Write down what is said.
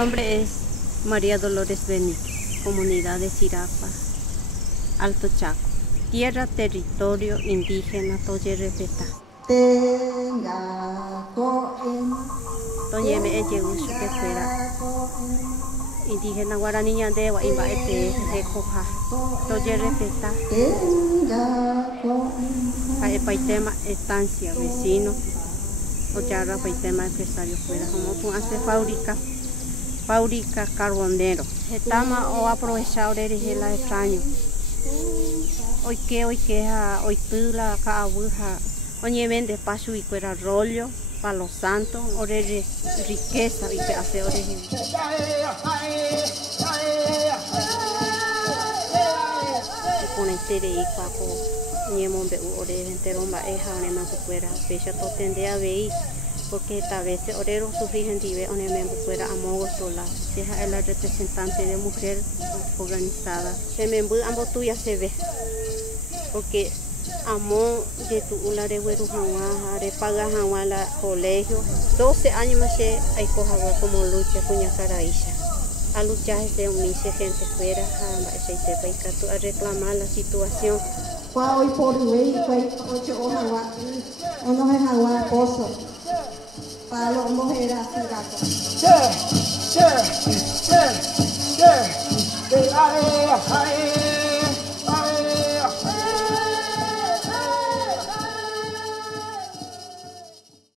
nombre es María Dolores Benítez, comunidad de Sirapa, Alto Chaco, tierra, territorio indígena Toyerepetá. Toñeme Eyeushu que fuera indígena guaraní ñandegua imbaete recoja Toyerepetá. Paitema estancia vecino. Ochara paitema empresario fuera como hace fábrica carbonero. Estamos o aprovechar el extraño. Hoy tula caabuja, hoy vende paso y cuera rollo, palo santo, ore riqueza y te hace ore. Pone tere y papo. Niemon be ore entero ma eja ne ma fuera fecha to tende a ver porque esta vez orero sufrir gente one me fuera amo tola deja el representante de mujer organizada se me ambo tuya se ve porque amo de tu ulare weru hawa re paga hawa la colegio 12 años más se hay coja como lucha cuña caraisha a luchar de unirse gente fuera a reclamar la situación. Hoy por hoy fue 8 hojas o no es agua pozo para los mujeres así gato.